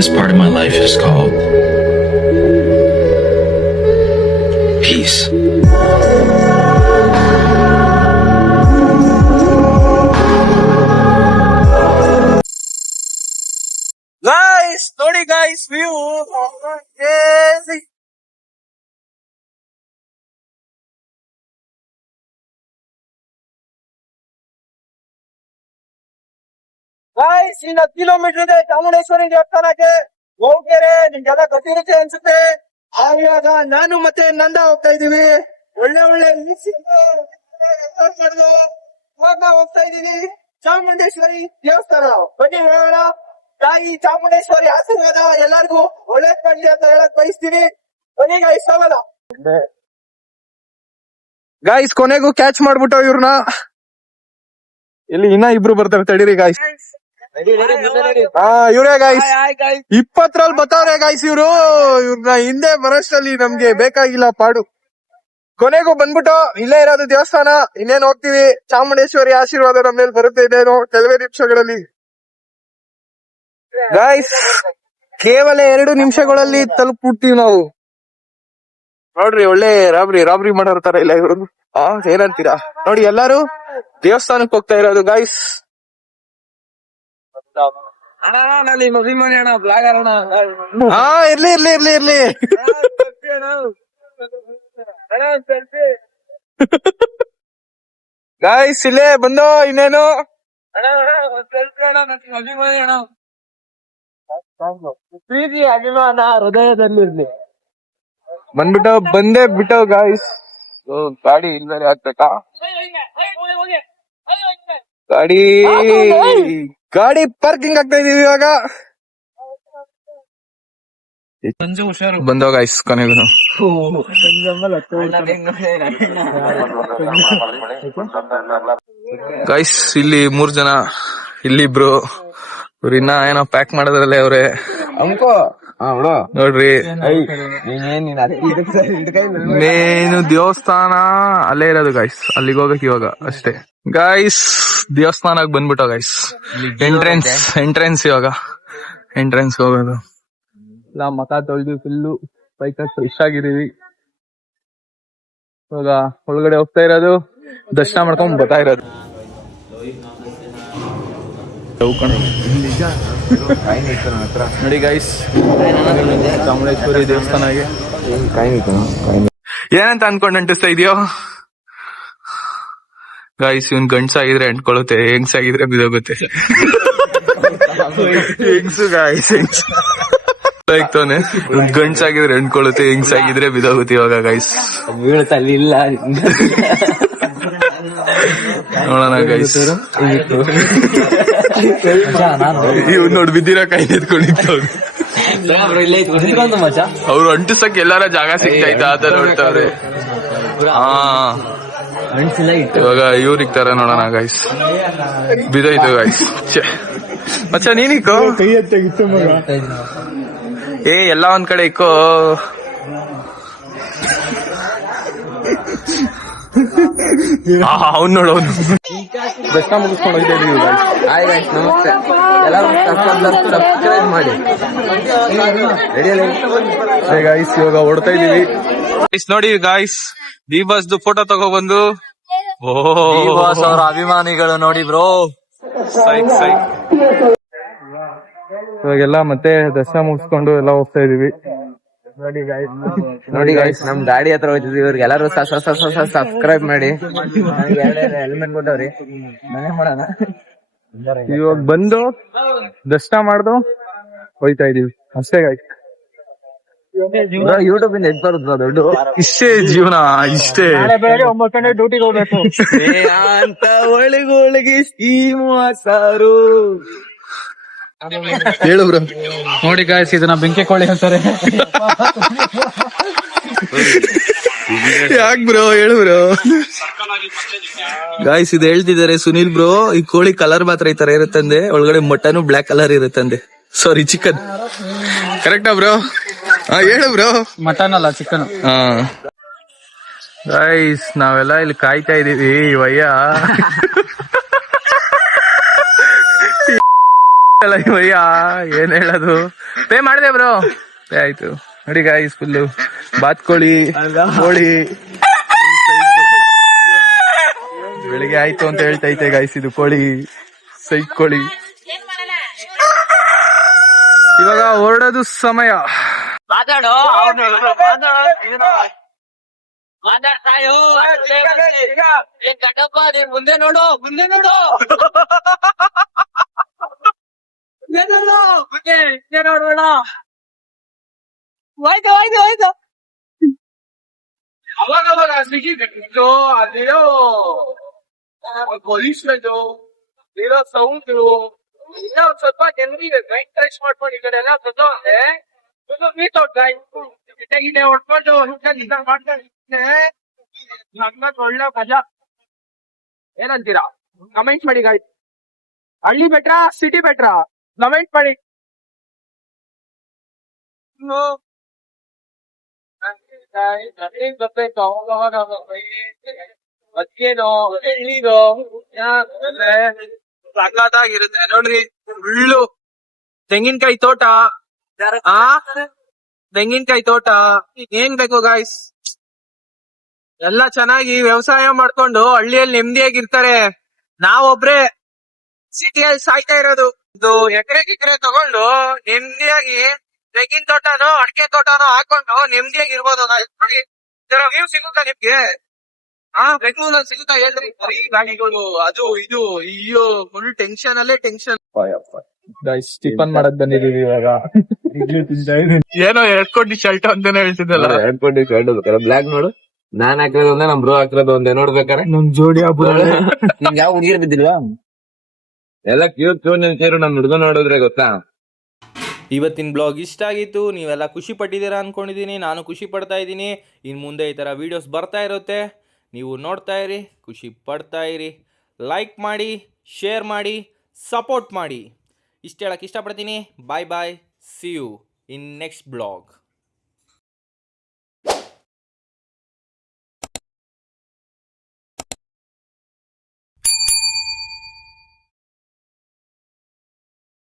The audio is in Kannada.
This part of my life is called peace. Guys, ನೋಡಿ guys, view. Yes. Guys, ಇನ್ನ ಕಿಲೋಮೀಟರ್ ಇದೆ ಚಾಮುಂಡೇಶ್ವರಿ ದೇವಸ್ಥಾನಕ್ಕೆ ಹೋಗ್ತಾರೆ. ನಿಮ್ಗೆಲ್ಲ ಗೊತ್ತಿರುತ್ತೆ ಅನ್ಸುತ್ತೆ. ಆವಾಗ ನಾನು ಮತ್ತೆ ನಂದ ಹೋಗ್ತಾ ಇದೀವಿ. ಒಳ್ಳೆ ಇವಾಗ ಹೋಗ್ತಾ ಇದೀವಿ ಚಾಮುಂಡೇಶ್ವರಿ ದೇವಸ್ಥಾನ. ಬನ್ನಿ ಹೋಗೋಣ. ತಾಯಿ ಚಾಮುಂಡೇಶ್ವರಿ ಆಶೀರ್ವಾದ ಎಲ್ಲರಿಗೂ ಒಳ್ಳೇದ್ ಮಾಡ್ಲಿ ಅಂತ ಹೇಳಕ್ ಬಯಸ್ತೀನಿ. ಬನ್ನಿ ಗೈಸ್ ಹೋಗೋಣ. ಗಾಯ್ಸ್ ಕೊನೆಗೂ ಕ್ಯಾಚ್ ಮಾಡ್ಬಿಟ್ಟು ಇವ್ರನ್ನ. ಇಲ್ಲಿ ಇನ್ನ ಇಬ್ರು ಬರ್ತಾರೆ, ತಡೀರಿ ಗಾಯ್ಸ್. ಇವ್ರೇ ಗಾಯ್ಸ್, 20ರಲ್ಲಿ ಬರ್ತಾವ್ರೆ ಗಾಯ್ಸ್. ಇವ್ರನ್ನ ಹಿಂದೆ ಬರೋಷ್ಟರಲ್ಲಿ ನಮ್ಗೆ ಬೇಕಾಗಿಲ್ಲ ಪಾಡು. ಕೊನೆಗೂ ಬಂದ್ಬಿಟ್ಟು ಇಲ್ಲೇ ಇರೋದು ದೇವಸ್ಥಾನ. ಇನ್ನೇನ್ ಹೋಗ್ತೀವಿ. ಚಾಮುಂಡೇಶ್ವರಿ ಆಶೀರ್ವಾದ ನಮ್ಮ ಮೇಲೆ ಬರುತ್ತೆ ಇನ್ನೇನು ಕೆಲವೇ ನಿಮಿಷಗಳಲ್ಲಿ. ಗಾಯ್ಸ್ ಕೇವಲ 2 ನಿಮಿಷಗಳಲ್ಲಿ ತಲುಪ್ಬಿಡ್ತೀವಿ ನಾವು. ನೋಡ್ರಿ, ಒಳ್ಳೆ ರಾಬ್ರಿ ಮಾಡೋರ್ ತರ ಇಲ್ಲ ಇವ್ರು. ಏನಂತೀರಾ ನೋಡಿ, ಎಲ್ಲಾರು ದೇವಸ್ಥಾನಕ್ಕೆ ಹೋಗ್ತಾ ಇರೋದು ಗಾಯ್ಸ್. ಇರ್ಲಿ ಗಾಯ್ಸ್, ಇಲ್ಲೇ ಬಂದು ಇನ್ನೇನು ಪ್ರೀತಿ ಅಭಿಮಾನ ಹೃದಯದಲ್ಲಿರ್ಲಿ. ಬಂದೇ ಬಿಟ್ಟು ಗಾಯ್ಸ್. ಗಾಡಿ ಇಲ್ಲದೆ ಆಗ್ಬೇಕಾ? ಗಾಡಿ ಪಾರ್ಕಿಂಗ್ ಆಗ್ತಾ ಇದೀವಿ ಇವಾಗ. ಬಂದೋ ಗಾಯ್ಸ್ ಕೊನೆಗೂ. ಗಾಯ್ಸ್ ಇಲ್ಲಿ 3 ಜನ, ಇಲ್ಲಿ ಇಬ್ರು. ಇವ್ರು ಇನ್ನ ಏನೋ ಪ್ಯಾಕ್ ಮಾಡೋದ್ರಲ್ಲೇ ಅವ್ರೆ. ನೋಡ್ರಿ, ಮೇನು ದೇವಸ್ಥಾನ ಅಲ್ಲೇ ಇರೋದು ಗಾಯ್ಸ್. ಅಲ್ಲಿಗೆ ಹೋಗ್ಬೇಕು ಇವಾಗ ಅಷ್ಟೇ ಗಾಯ್ಸ್. ದೇವಸ್ಥಾನಕ್ಕೆ ಬಂದ್ಬಿಟ್ಟು ಗಾಯ್ಸ್, ಎಂಟ್ರೆನ್ಸ್ ಇವಾಗ ಎಂಟ್ರೆನ್ಸ್ ಹೋಗೋದು. ಇಲ್ಲ ಮಕ ತೊಳ್ದು ಫುಲ್ಲು ಬೈಕ್ ಫ್ರೆಶ್ ಆಗಿದೀವಿ. ಇವಾಗ ಒಳಗಡೆ ಹೋಗ್ತಾ ಇರೋದು, ದರ್ಶನ ಮಾಡ್ಕೊಂಡ್ ಬರ್ತಾ ಇರೋದು. ನೋಡಿ ಗೈಸ್, ಚಾಮುಂಡೇಶ್ವರಿ ದೇವಸ್ಥಾನಗೆ ಏನಂತ ಅನ್ಕೊಂಡ್ ಅಂಟಿಸ್ತಾ ಇದೆಯೋ ಗೈಸ್. ಇವನ್ ಗಂಡ್ಸಾಗಿದ್ರೆ ಅಂಟ್ಕೊಳ್ಳುತ್ತೆ, ಹೆಂಗ್ಸಾಗಿದ್ರೆ ಬಿದೋಗುತ್ತೆ. ಹೆಂಗ್ಸು ಗಾಯ್ಸ್, ಹೆಂಗ್ಸಾಗ್ತಾನೆ. ಗಂಡ್ಸಾಗಿದ್ರೆ ಅಂಟ್ಕೊಳ್ಳುತ್ತೆ, ಹೆಂಗ್ಸಾಗಿದ್ರೆ ಬಿದೋಗುತ್ತೆ ಇವಾಗ ಗೈಸ್. ಬೀಳ್ತಲ್ಲ ನೋಡೋಣ ಗೈಸ್. ಇವ್ ನೋಡಿ ಬಿದ್ದಿರೋ ಕೈ ಎತ್ಕೊಂಡಿರ್ತವ್ರು. ಅವ್ರು ಅಂಟಿಸಕ್ ಎಲ್ಲಾರ ಜಾಗ ಸಿಗ್ತಾಯ್ತಾ ಅಂತ ನೋಡ್ತಾವ್ರೆ. ಇವಾಗ ಇವ್ರು ಇಕ್ತಾರ ನೋಡೋಣ ಗೈಸ್. ಬಿದ್ದೋಯ್ತು ಗೈಸ್. ಮಚ್ಚ ನೀನಿಕ್ಕೋ, ಎಲ್ಲ ಒಂದ್ ಕಡೆ ಇಕ್ಕೋ. ಅವ್ನು ನೋಡು, ಅವ್ನು ದರ್ಶನ ಮುಗಿಸ್ಕೊಂಡು ಹೋಗ್ತಾ ಇದೀವಿ ಗಾಯ್ಸ್. ಇವಾಗ ಹೊಡ್ತಾ ಇದೀವಿ ನೋಡಿ ಗಾಯ್ಸ್. ದೀಬಾಸ್ದು ಫೋಟೋ ತಗೊಬಂದು. ದೀಬಾಸ್ ಅವ್ರ ಅಭಿಮಾನಿಗಳು ನೋಡಿ ಬ್ರೋ. ಇವಾಗೆಲ್ಲ ಮತ್ತೆ ದರ್ಶನ ಮುಗಿಸ್ಕೊಂಡು ಎಲ್ಲ ಹೋಗ್ತಾ ಇದೀವಿ. ನೋಡಿ ಗಾಯ್ಸ್, ನಮ್ ಗಾಡಿ ಹತ್ರ ಹೋಗ್ತಿದ್ವಿ. ಇವ್ರಿಗೆ ಎಲ್ಲಾರು ಸಬ್ಸ್ಕ್ರೈಬ್ ಮಾಡಿ. ಹೆಲ್ಮೆಟ್ ಕೊಟ್ಟವ್ರಿ. ಇವಾಗ ಬಂದು ದರ್ಶನ ಮಾಡ್ದು ಹೋಯ್ತಾ ಇದೀವಿ ಅಷ್ಟೇ ಗಾಯ್ಸ್. ಯೂಟ್ಯೂಬ್ ಇಂದ ಎದ್ ಬರುತ್ತ ದುಡ್ಡು. ಇಷ್ಟೇ ಜೀವನ, ಇಷ್ಟೇ. 9 ಗಂಟೆ ಡ್ಯೂಟಿಗೆ ಹೋಗ್ಬೇಕು ಅಂತ ಒಳಗೊಳಗೆ ಸಾರು. ಹೇಳು ಬ್ರೋ. ನೋಡಿ ಗಾಯ್ಸ್, ಇದನ್ನ ಬೆಂಕಿ ಕೋಳಿ ಅಂತಾರೆ. ಯಾಕ್ ಬ್ರೋ, ಹೇಳು ಬ್ರೋ. ಗಾಯ್ಸ್ ಇದು ಹೇಳ್ತಿದ್ದಾರೆ ಸುನಿಲ್ ಬ್ರೋ. ಈ ಕೋಳಿ ಕಲರ್ ಮಾತ್ರ ಈ ತರ ಇರುತ್ತಂದೆ, ಒಳಗಡೆ ಮಟನ್ ಬ್ಲಾಕ್ ಕಲರ್ ಇರುತ್ತಂದೆ. ಸಾರಿ, ಚಿಕನ್. ಕರೆಕ್ಟಾ ಬ್ರೋ? ಹೇಳು ಬ್ರೋ. ಮಟನ್ ಅಲ್ಲ, ಚಿಕನ್. ಗೈಸ್ ನಾವೆಲ್ಲ ಇಲ್ಲಿ ಕಾಯ್ತಾ ಇದೀವಿ. ವಯ್ಯ ಅಲ್ಲ ಭಯ್ಯ ಏನ್ ಹೇಳೋದು. ಪೇ ಮಾಡಿದೆ ಬ್ರೋ, ಪೇ ಆಯ್ತು. ನೋಡಿ ಗಾಯ್ಸ್ ಫುಲ್ಲು ಬಾತ್ಕೋಳಿ ಕೋಳಿ ಬೆಳಿಗ್ಗೆ ಆಯ್ತು ಅಂತ ಹೇಳ್ತೈತೆ ಗಾಯ್ಸ್. ಇದು ಕೋಳಿ ಸೈಕ್ ಕೋಳಿ. ಇವಾಗ ಹೊರಡೋದು ಸಮಯ. ಮುಂದೆ ನೋಡು ಮುಂದೆ ನೋಡು ಮುಂದೆ ನೋಡೋಣ. ಆಯ್ತು ಆಯ್ತು ಆಯ್ತು. ಅವಾಗ ಸಿಗಿದ್ದು ಅದಿರೋ ಪೊಲೀಸ್ಮೆಂಟ್ ಇರೋ ಸೌಂಡ್ ಇನ್ನ ಒಂದ್ ಸ್ವಲ್ಪ ಜನರಿಗೆ ಗೈಡ್ ಟಚ್ ಮಾಡ್ಕೊಂಡು ಈ ಕಡೆ ಎಲ್ಲ ತಂದ್ರೆ ಮೀಟೌಟ್ ಗಿಡ ಹೊಡ್ಕೊಂಡು ಮಾಡ್ತಾರೆ. ಒಳ್ಳೆ ಮಜಾ. ಏನಂತೀರಾ? ಕಮೆಂಟ್ ಮಾಡಿ ಗಾಯ್ಸ್. ಹಳ್ಳಿ ಬೆಟ್ರಾ ಸಿಟಿ ಬೆಟ್ರಾ? ಕಮೆಂಟ್ ಮಾಡಿ. ಗೊತ್ತಾಯ್ತು ಅವಾಗ ಅದೇನೋ ಎಳ್ಳಿನೋ ಸಖತ್ತಾಗಿರುತ್ತೆ ನೋಡ್ರಿ. ಹುಳ್ಳು ತೆಂಗಿನಕಾಯಿ ತೋಟ, ತೆಂಗಿನಕಾಯಿ ತೋಟ ಏನ್ ಬೇಕು ಗಾಯ್ಸ್. ಎಲ್ಲ ಚೆನ್ನಾಗಿ ವ್ಯವಸಾಯ ಮಾಡ್ಕೊಂಡು ಹಳ್ಳಿಯಲ್ಲಿ ನೆಮ್ಮದಿಯಾಗಿರ್ತಾರೆ. ನಾವೊಬ್ರೆ ಸಿಟಿಯಲ್ಲಿ ಸಾಯ್ತಾ ಇರೋದು. ಇದು ಎಕರೆ ತಗೊಂಡು ನೆಮ್ಮದಿಯಾಗಿ ತೆಂಗಿನ ತೋಟನೋ ಅಡಿಕೆ ತೋಟನೋ ಹಾಕೊಂಡು ನೆಮ್ಮದಿಯಾಗಿ ಇರ್ಬೋದು. ಇದರ ವ್ಯೂ ಸಿಗುತ್ತಾ ನಿಮ್ಗೆ? ಬೆಂಗಳೂರಲ್ಲಿ ಸಿಗುತ್ತಾ ಹೇಳ್ರಿ? ಬರೀ ಗಾಡಿಗಳು ಅದು ಇದು ಅಯ್ಯೋ ಫುಲ್ ಟೆನ್ಷನ್ ಅಲ್ಲೇ ಟೆನ್ಷನ್. ಟಿಫನ್ ಮಾಡಕ್ ಬಂದಿದೀವಿ ಇವಾಗ. ಏನೋ 2 ಕೋಟಿ ಶರ್ಟ್ ಅಂತಾನೆ ಹೇಳ್ತಿದ್ದಲ್ಲ. 2 ಕೋಟಿ ಶರ್ಟ್ ಬ್ಲಾಕ್ ನೋಡು. ನಾನ್ ಹಾಕಿರೋದು ಒಂದೇ, ನಮ್ ಬ್ರೋ ಹಾಕಿರೋದು ಒಂದೇ. ನೋಡ್ಬೇಕಾರೆ ನಮ್ ಜೋಡಿ ಹಬ್ಬ. ನಿಮ್ಗೆ ಯಾವ ಹುಡುಗಿರ್ ಬಿದ್ದಿಲ್ವಾ? ಎಲ್ಲ ಕ್ಯೂಟ್ ಸೇರು ನಮ್ ಹುಡುಗ ನೋಡಿದ್ರೆ ಗೊತ್ತಾ. ಇವತ್ತಿನ ಬ್ಲಾಗ್ ಇಷ್ಟ ಆಗಿತ್ತು. ನೀವೆಲ್ಲ ಖುಷಿ ಪಟ್ಟಿದ್ದೀರಾ ಅಂದ್ಕೊಂಡಿದ್ದೀನಿ. ನಾನು ಖುಷಿ ಪಡ್ತಾ ಇದ್ದೀನಿ. ಇನ್ನು ಮುಂದೆ ಈ ಥರ ವೀಡಿಯೋಸ್ ಬರ್ತಾ ಇರುತ್ತೆ. ನೀವು ನೋಡ್ತಾ ಇರಿ, ಖುಷಿ ಪಡ್ತಾ ಇರಿ. ಲೈಕ್ ಮಾಡಿ, ಶೇರ್ ಮಾಡಿ, ಸಪೋರ್ಟ್ ಮಾಡಿ. ಇಷ್ಟು ಹೇಳಕ್ಕೆ ಇಷ್ಟಪಡ್ತೀನಿ. Bye bye. See you in next blog.